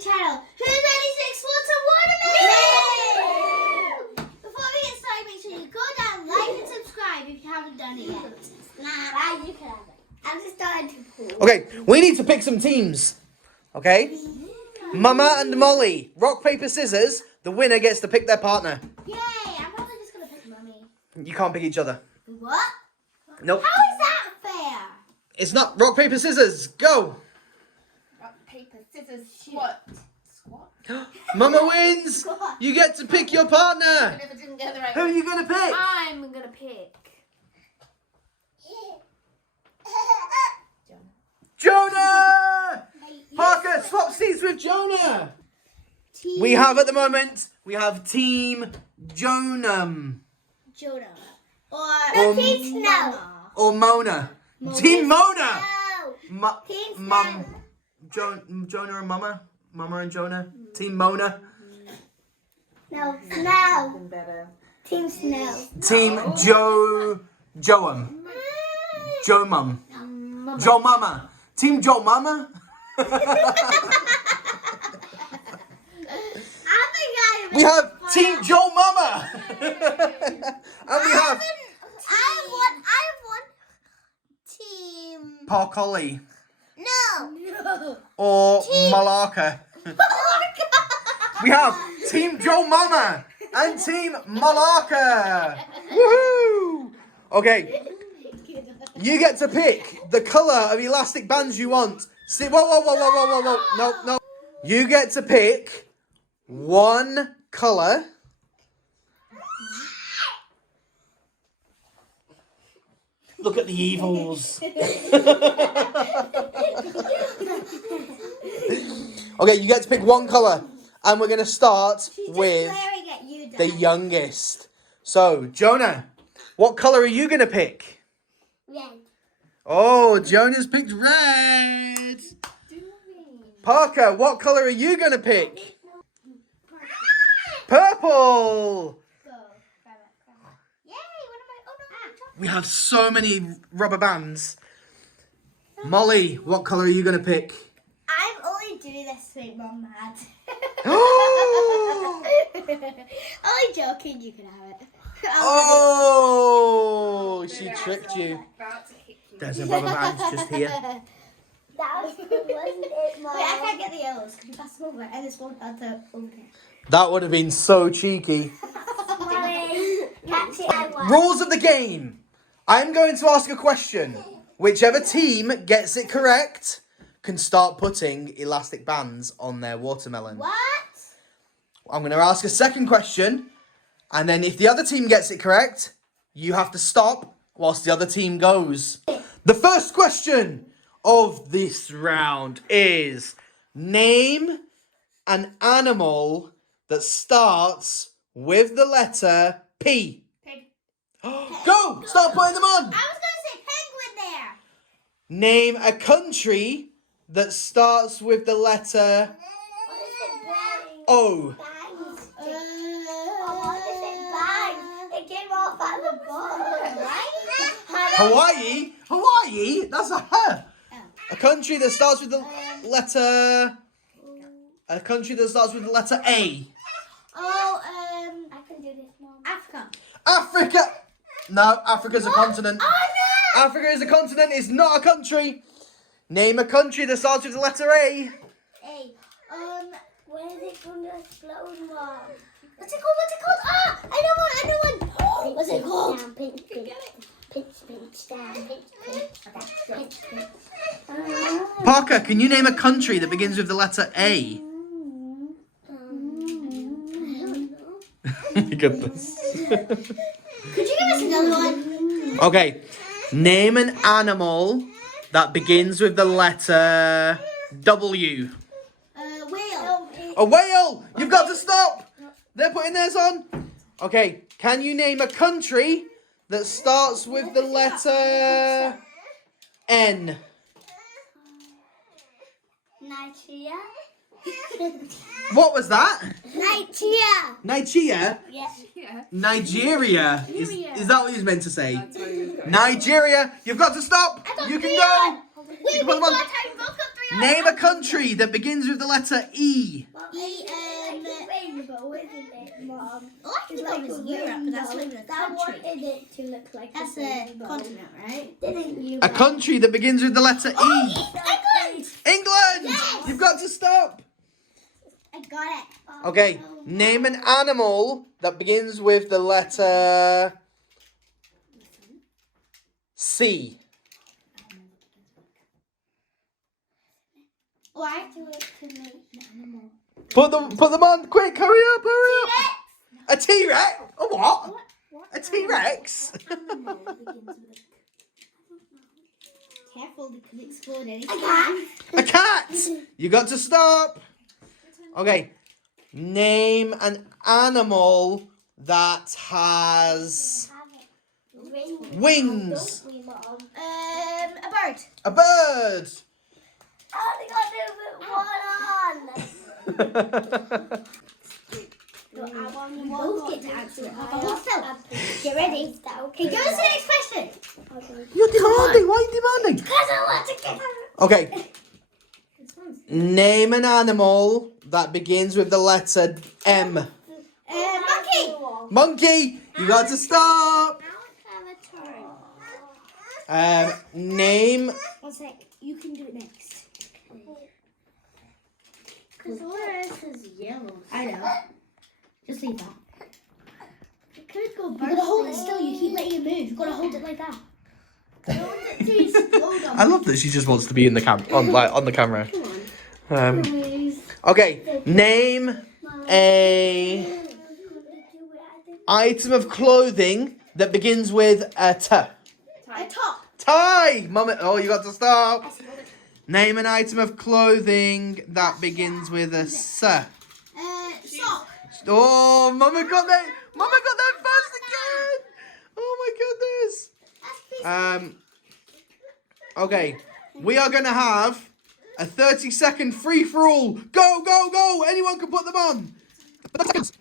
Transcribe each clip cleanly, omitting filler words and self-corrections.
channel. Who's ready to explore some watermelon? Before we get started, make sure you go down, like and subscribe if you haven't done it yet. Nah, you can have it. I'm just starting to pull. Okay, we need to pick some teams. Okay? Mama and Molly. Rock, paper, scissors. The winner gets to pick their partner. Yay! I'm probably just going to pick Mummy. You can't pick each other. What? Nope. How is that fair? It's not rock, paper, scissors. Go. Rock, paper, scissors, squat. Squat? Mama wins. You get to pick your partner. I never didn't get the right Who are one. you going to pick? I'm going to pick Jonah! Parker, swap seats with Jonah. We have at the moment, we have Team Jonah. Jonah. Or Team Snow. Or Mona. Team Mona. No. Team Mum. Snow. Jonah and Mama. Mama and Jonah. Team Mona. No, Snow. better. Team Snow. Team Joe. Joem. Joe Mum. Joe Mama. Team Joe Mama. We have Team Joe Mama. And we have I have one. Team. Park Holly. No. Or Malacca. We have Team Joe Mama and Team Malacca. Woohoo! Okay, you get to pick the colour of elastic bands you want. See, whoa. No. You get to pick one colour. Look at the evils. Okay, you get to pick one colour. And we're going to start with the youngest. So, Jonah, what colour are you going to pick? Red. Oh, Jonah's picked red. Parker, what colour are you going to pick? Purple. We have so many rubber bands. Molly, what colour are you going to pick? I'm only doing this to make Mum mad. Only joking, you can have it. Oh, she tricked you. About to hit you. There's a rubber band just here. That was cool, wasn't it, Mum? Wait, I can't get the yellows. Can you pass them over? And this one had the over. That would have been so cheeky. Catch it, I won. Rules of the game. I'm going to ask a question. Whichever team gets it correct can start putting elastic bands on their watermelon. What? I'm going to ask a second question. And then if the other team gets it correct, you have to stop whilst the other team goes. The first question of this round is name an animal that starts with the letter P. Pig. Go! Start putting them on! I was going to say penguin there. Name a country that starts with the letter O. It came off at the bottom, right? Hawaii? Hawaii? That's a her. A country that starts with the letter... A country that starts with the letter A. Oh, I can do this now. Africa. Africa! No, Africa's a continent. Oh, no! Africa is a continent, it's not a country. Name a country that starts with the letter A. A. Where is it going to explode, Mom? What's it called? Ah! I know one! What's it called? Down, pinch, down, pinch. Parker, can you name a country that begins with the letter A? Look at this. Could you give us another one? Okay, name an animal that begins with the letter W. Whale. A whale! You've got to stop! They're putting theirs on. Okay, can you name a country that starts with the letter N? Nigeria. What was that? Nigeria. Nigeria? Yes. Yeah. Nigeria. Is that what you meant to say? That's what you got. Nigeria, you've got to stop. I got You can three go. on. You Wait, can we put them on. got time. Both got 3 Name a country that begins with the letter E. Rainbow, isn't it, Mom? I think that was Europe, but that's not even a That country. wanted it to look like That's a a rainbow. continent, right? Didn't you? A country that begins with the letter E. England! England! Yes! You've got to stop. I got it. Okay, name an animal that begins with the letter C. Why? Put them on, quick, hurry up. A T-Rex? A what? A T-Rex? Careful, it could explode anything. A cat! You got to stop. Okay, name an animal that has wings. A bird. A bird. I only got to put one on. You both get to answer it. Get ready. Okay, go on to the next question. You're demanding. Why are you demanding? Because I want to get Okay. Name an animal that begins with the letter M. Monkey. Monkey. You got to stop. Name. 1 sec. You can do it next. Because all it is yellow. I know. Just leave that. It could go You gotta hold it still. You keep letting it move. You gotta hold it like that. I love that she just wants to be in the on the camera. Okay. Name a item of clothing that begins with a T. A top. Tie. Mum. Oh, you got to stop. Name an item of clothing that begins with a S. Sock. Oh, Mama got that. Mama got that first again. Oh my goodness. Okay, we are gonna have a 30-second free for all. Go, go, go! Anyone can put them on. 30 seconds.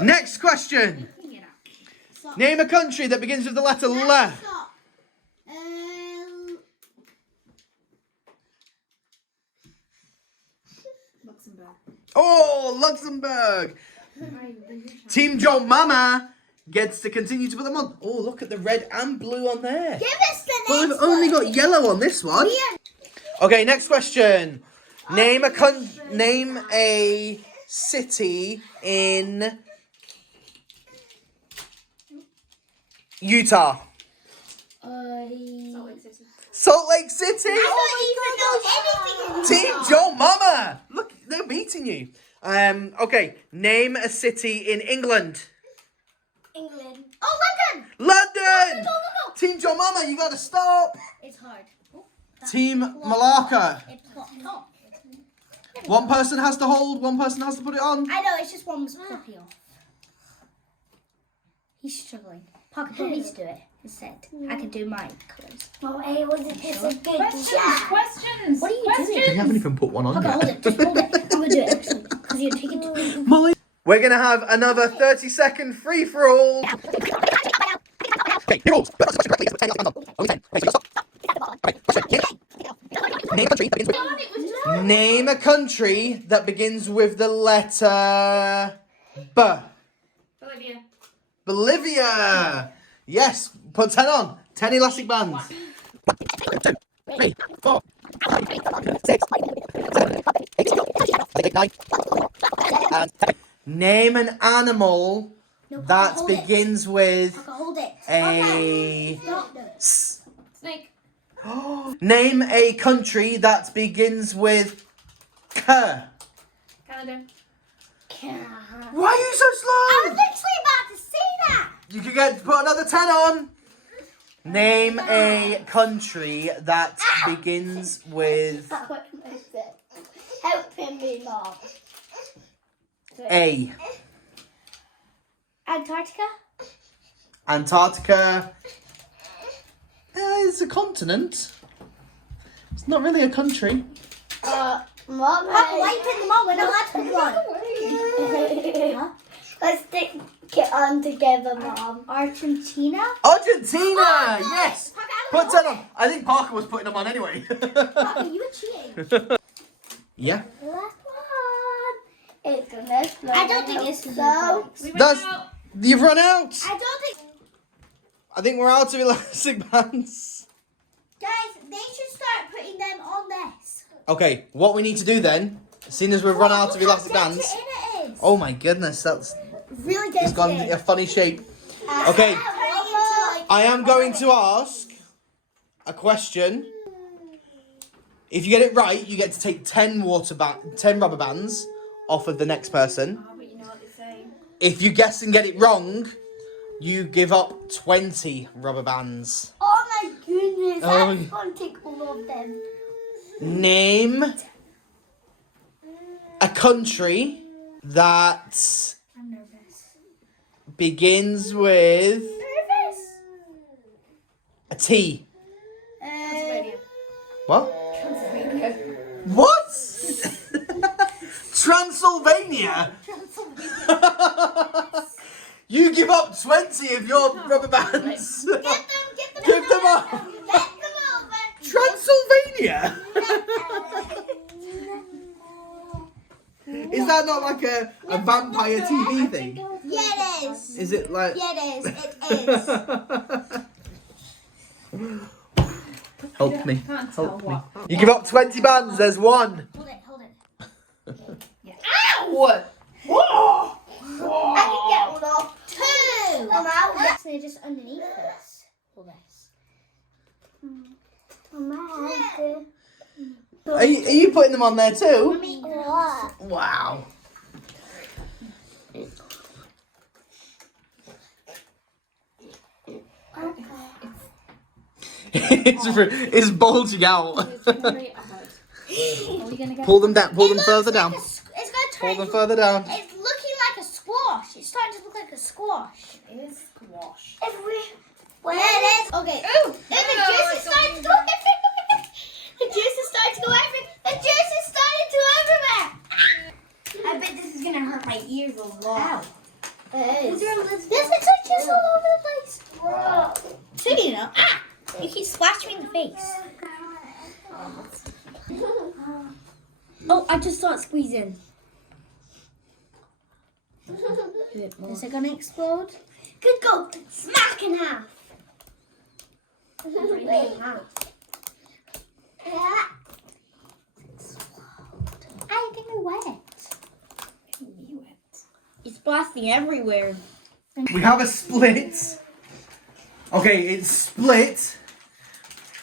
Next question. Sock. Name a country that begins with the letter L. Sock. Luxembourg. Oh, Luxembourg. Team Joe Mama gets to continue to put them on. Oh, look at the red and blue on there. Give us the Well, next we've only one. got yellow on this one. Okay, next question. Name a city in Utah. Salt Lake City. I don't even know anything. Team Joe Mama. Look, they're beating you. Okay, name a city in England. England. Oh, London. London. Go. Team Joe Mama, you gotta stop. It's hard. Team Malacca. It's top. One person has to hold, one person has to put it on. I know, it's just one was puppy off. He's struggling. Parker told me to do it instead. I can do my colours. Well, hey, wasn't this a good Questions, job? questions. What are you questions. doing? You haven't even put one on Parker, hold yet. it. Just hold it. I'm gonna do it. Because you're taking too long. Molly. We're gonna have another 30-second free for all. Okay, here goes. Name a country that begins with the letter B. Bolivia. Bolivia. Yes, put 10 on. 10 elastic bands. 1, 2, 3, 4, 5, 6, 7, 8, 9, and 10. Name an animal that hold it. begins with Parker, hold it. a Stop. S. Snake. Name a country that begins with K. Canada. Why are you so I slow? was literally about to say that. You can get put another 10 on. Name a country that begins with What is it? Helping me, Mom. A. Antarctica. Antarctica. It's a continent. It's not really a country. Mom, Parker, why are you putting them on? We're not allowed to put them on. Huh? Let's stick it on together, Mom. Argentina? Argentina! Yes! Parker, Put 10 on. I think Parker was putting them on anyway. Parker, you were cheating. Yeah. Last one. It's gonna explode. I don't think this is so. We went That's- out. You've run out. I don't think... I think we're out of elastic bands. Guys, they should start putting them on this. Okay, what we need to do then, seeing as we've run out of elastic bands. It is. Oh my goodness, that's Really it's gone dense. a funny shape. Okay, I am going to ask a question. If you get it right, you get to take 10 rubber bands off of the next person. Oh, but you know what they say. If you guess and get it wrong, you give up 20 rubber bands. Oh my goodness. Oh. I'm gonna take all of them. Name a country that I'm nervous. begins with Nervous? a T. Pennsylvania. What? Pennsylvania. What? Transylvania? You give up 20 of your rubber bands. Get them Give them up. Get them over. Transylvania? Is that not like a vampire TV thing? Yeah, it is. Is it like... Yeah, it is. It is. Help me. Can't tell Help me. what. You give up 20 bands, there's one. Hold it. What? I can get one off. Two. I'm out. Actually, just underneath this. Or this. I'm out. Are you putting them on there too? What? Wow. it's bulging out. It's straight ahead. Are we gonna get... Pull them down. Pull them further down. It's gonna Pull turn... them further down. It's looking like a squash. It's starting to look like a squash. It is squash. Where it is? Okay. Ooh! And the juice is starting to go everywhere. The juice is starting to go everywhere. The juice is starting to go everywhere. I bet this is gonna hurt my ears a lot. This looks like juice all over the place. So you know, you keep splashing me in the face. Oh, I just started squeezing. Is it gonna explode? Good go. Smack in half. I think we're wet. It's blasting everywhere. We have a split. Okay, it's split.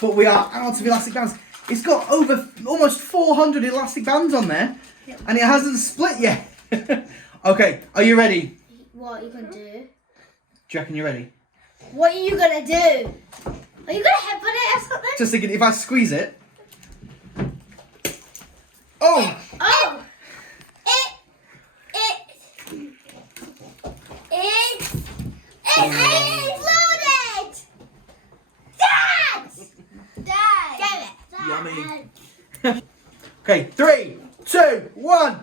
But we are out of elastic bands. It's got over almost 400 elastic bands on there. And it hasn't split yet. Okay, are you ready? What are you gonna do? Do you reckon you're ready? What are you gonna do? Are you gonna headbutt it or something? Just thinking, if I squeeze it. Oh! Oh! Exploded! Dad! Dad! Get it! Yummy. Okay, 3, 2, 1.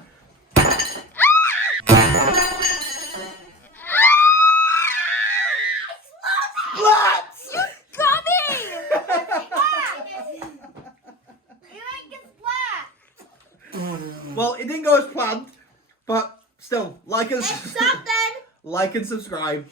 What? Got me! You make it splat! Well, it didn't go as planned, but still, like and Stop then! like and subscribe.